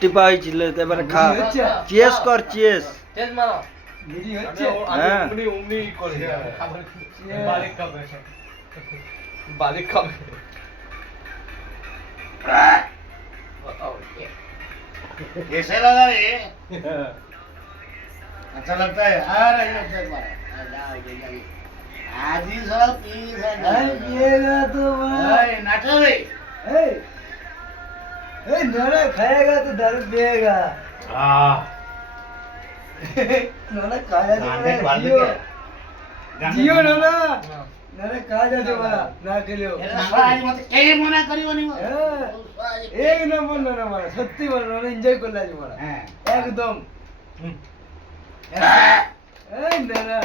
টিপা হয়েছিল এবারে খা চিয়েস কর চিয়েস চেঞ্জ মারো বুঝি হচ্ছে হ্যাঁ উমনি করে বালিক খাবে বালিক খাবে कैसे लगा रे अच्छा लगता है अरे आज ही साला पी अरे पिएगा तो नाचो रे ए ए नाना खाएगा तो दारू पिएगा नाना खाया तो जियो जियो नाना नाना खा जाते मारा ना खेलियो आज मत ए मना करियो नी एक नंबर नाना मारा सत्य मारा नाना एंजॉय करला जी मारा एकदम ए नाना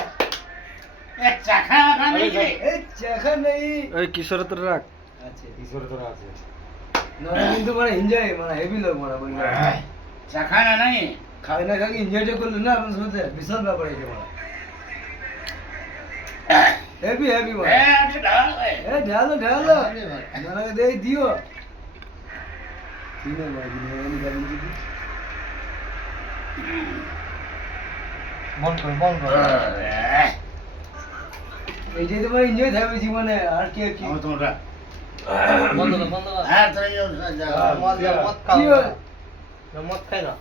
ए चाखा खा नहीं रे ए चाखा नहीं ওই কিশোর তোর রাখ अच्छा কিশোর তোরা আছে नाना কিন্তু मारा एंजॉय मारा हेवी लोग मारा बोल चाखा ना नहीं খাবে না খাকে এনজয় করলো না আপনার সাথে বিশাল ব্যাপার এটা মারা হেভি হেভি ए মারা अच्छा डाल এ ঢালো ঢালো নানাকে দেই দিও কিনে মারা কিনে আমি গাড়ি দিই মন কর এই যে তোমার এনজয় থাকবে জীবনে আর কি কি हम तुम्हारा বন্ধ কর हां तो ये মদ মদ কি খাও হল? মদ খাই না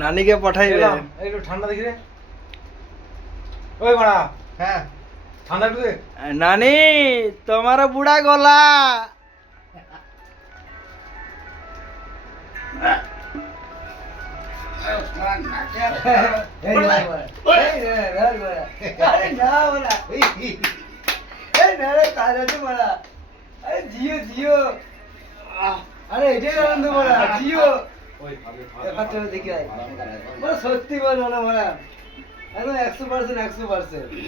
নানিকে পাঠাইবে একটু ঠান্ডা দেখি রে ওই মারা হ্যাঁ ঠান্ডা একটু দে নানি তোমার বুড়া গলা এই না মারা এই না মারা আরে না মারা এই না রে কাজা তো মারা আরে জিও জিও আরে এটাই আনন্দ মারা জিও ওই খাবে ব্যাপারটা দেখি আয় মারা সত্যি বলো না মারা একদম 100% 100%